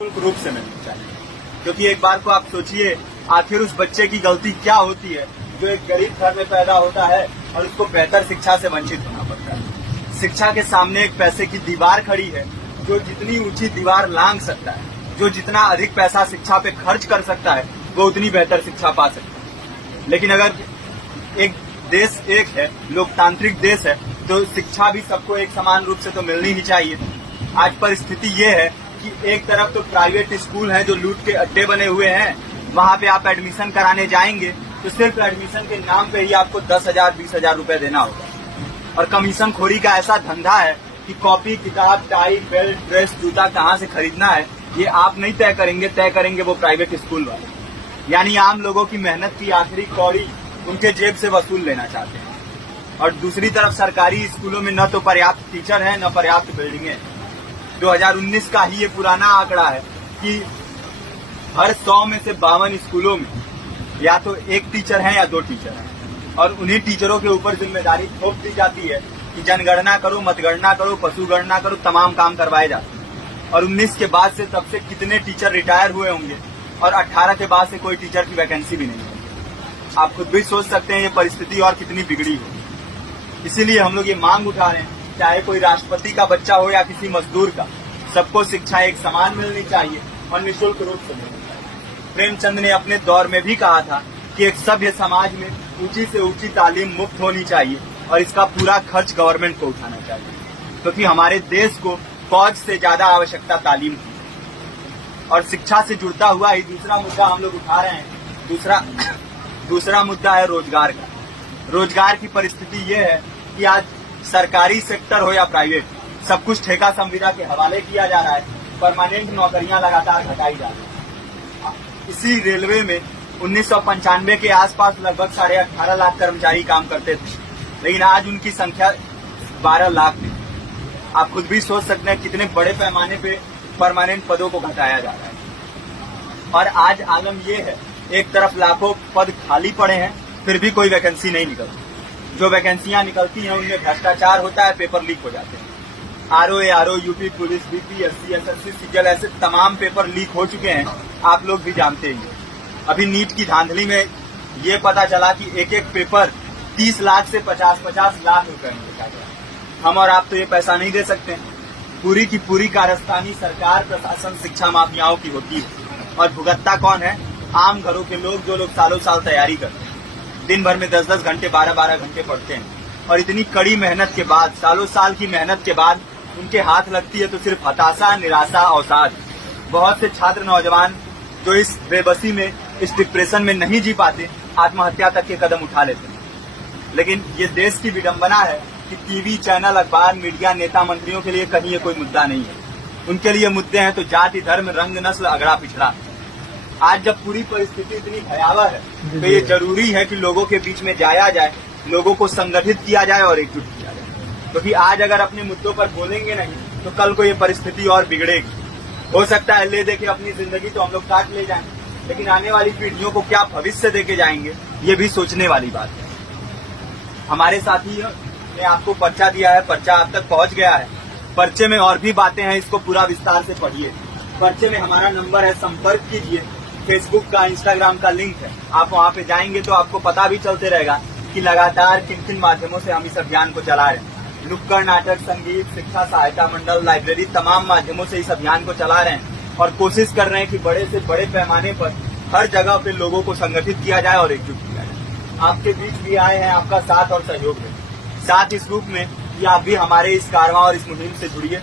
रूप से मिलनी चाहिए, क्योंकि एक बार को आप सोचिए आखिर उस बच्चे की गलती क्या होती है जो एक गरीब घर में पैदा होता है और उसको बेहतर शिक्षा से वंचित होना पड़ता है। शिक्षा के सामने एक पैसे की दीवार खड़ी है, जो जितनी ऊंची दीवार लांघ सकता है, जो जितना अधिक पैसा शिक्षा पे खर्च कर सकता है, वो उतनी बेहतर शिक्षा पा सकता है। लेकिन अगर एक देश एक है, लोकतांत्रिक देश है, तो शिक्षा भी सबको एक समान रूप से तो मिलनी ही चाहिए। आज परिस्थिति ये है कि एक तरफ तो प्राइवेट स्कूल हैं जो लूट के अड्डे बने हुए हैं, वहां पे आप एडमिशन कराने जाएंगे तो सिर्फ एडमिशन के नाम पे ही आपको 10,000 20,000 रुपए देना होगा। और कमीशन खोरी का ऐसा धंधा है कि कॉपी, किताब, टाई, बेल्ट, ड्रेस, जूता कहाँ से खरीदना है ये आप नहीं तय करेंगे वो प्राइवेट स्कूल वाले। यानी आम लोगों की मेहनत की आखिरी कौड़ी उनके जेब से वसूल लेना चाहते हैं। और दूसरी तरफ सरकारी स्कूलों में न तो पर्याप्त टीचर है, न पर्याप्त बिल्डिंगे हैं। 2019 का ही ये पुराना आंकड़ा है कि हर 100 में से 52 स्कूलों में या तो एक टीचर है या 2 टीचर हैं, और उन्हीं टीचरों के ऊपर जिम्मेदारी थोप दी जाती है कि जनगणना करो, मतगणना करो, पशु गणना करो, तमाम काम करवाए जाते हैं। और 19 के बाद से तब से कितने टीचर रिटायर हुए होंगे, और 18 के बाद से कोई टीचर की वैकेंसी भी नहीं है। आप खुद भी सोच सकते हैं ये परिस्थिति और कितनी बिगड़ी हो। इसीलिए हम लोग ये मांग उठा रहे हैं, चाहे कोई राष्ट्रपति का बच्चा हो या किसी मजदूर का, सबको शिक्षा एक समान मिलनी चाहिए और निःशुल्क रूप से मिलनी चाहिए। प्रेमचंद ने अपने दौर में भी कहा था कि एक सभ्य समाज में ऊंची से ऊंची तालीम मुफ्त होनी चाहिए और इसका पूरा खर्च गवर्नमेंट को उठाना चाहिए, क्योंकि हमारे देश को फौज से ज्यादा आवश्यकता तालीम की। और शिक्षा से जुड़ता हुआ ही दूसरा मुद्दा हम लोग उठा रहे हैं। दूसरा मुद्दा है रोजगार का। रोजगार की परिस्थिति ये है कि आज सरकारी सेक्टर हो या प्राइवेट, सब कुछ ठेका संविदा के हवाले किया जा रहा है। परमानेंट नौकरियां लगातार घटाई जा रही है। इसी रेलवे में 1995 के आसपास लगभग 18.5 लाख कर्मचारी काम करते थे, लेकिन आज उनकी संख्या 12 लाख है। आप खुद भी सोच सकते हैं कितने बड़े पैमाने पे परमानेंट पदों को घटाया जा रहा है। और आज आलम ये है, एक तरफ लाखों पद खाली पड़े हैं, फिर भी कोई वैकेंसी नहीं निकलती। जो वैकेंसियां निकलती हैं उनमें भ्रष्टाचार होता है, पेपर लीक हो जाते हैं। RO, UP police, BPSC, SSC, CGL, ऐसे तमाम पेपर लीक हो चुके हैं, आप लोग भी जानते ही हैं। अभी नीट की धांधली में ये पता चला कि एक एक पेपर 30 लाख से 50-50 लाख रुपए में बेचा गया। हम और आप तो ये पैसा नहीं दे सकते। पूरी की पूरी कारस्तानी सरकार, प्रशासन, शिक्षा माफियाओं की होती है। और भुगतता कौन है? आम घरों के लोग, जो लोग सालों साल तैयारी करते हैं, दिन भर में 10-10 घंटे, 12-12 घंटे पढ़ते हैं। और इतनी कड़ी मेहनत के बाद, सालों साल की मेहनत के बाद उनके हाथ लगती है तो सिर्फ हताशा, निराशा, अवसाद। बहुत से छात्र नौजवान जो इस बेबसी में, इस डिप्रेशन में नहीं जी पाते, आत्महत्या तक के कदम उठा लेते हैं। लेकिन ये देश की विडंबना है कि टीवी चैनल, अखबार, मीडिया, नेता, मंत्रियों के लिए कहीं ये कोई मुद्दा नहीं है। उनके लिए मुद्दे हैं तो जाति, धर्म, रंग, नस्ल, अगड़ा पिछड़ा। आज जब पूरी परिस्थिति इतनी भयावह है तो ये जरूरी है कि लोगों के बीच में जाया जाए, लोगों को संगठित किया जाए और एकजुट किया जाए। क्योंकि आज अगर अपने मुद्दों पर बोलेंगे नहीं तो कल को ये परिस्थिति और बिगड़ेगी। हो सकता है ले देके अपनी जिंदगी तो हम लोग काट ले जाएं, लेकिन आने वाली पीढ़ियों को क्या भविष्य देके जाएंगे, ये भी सोचने वाली बात है। हमारे साथी ने आपको पर्चा दिया है, पर्चा आप तक पहुंच गया है। पर्चे में और भी बातें हैं, इसको पूरा विस्तार से पढ़िए। पर्चे में हमारा नंबर है, संपर्क कीजिए। फेसबुक का, इंस्टाग्राम का लिंक है, आप वहां पे जाएंगे तो आपको पता भी चलते रहेगा कि लगातार किन किन माध्यमों से हम इस अभियान को चला रहे हैं। नुक्कड़ नाटक, संगीत, शिक्षा सहायता मंडल, लाइब्रेरी, तमाम माध्यमों से इस अभियान को चला रहे हैं और कोशिश कर रहे हैं कि बड़े से बड़े पैमाने पर हर जगह पे लोगों को संगठित किया जाए और एकजुट किया जाए। आपके बीच भी आए हैं, आपका साथ और सहयोग है। साथ इस रूप में कि आप भी हमारे इस कारवां और इस मुहिम से जुड़िए।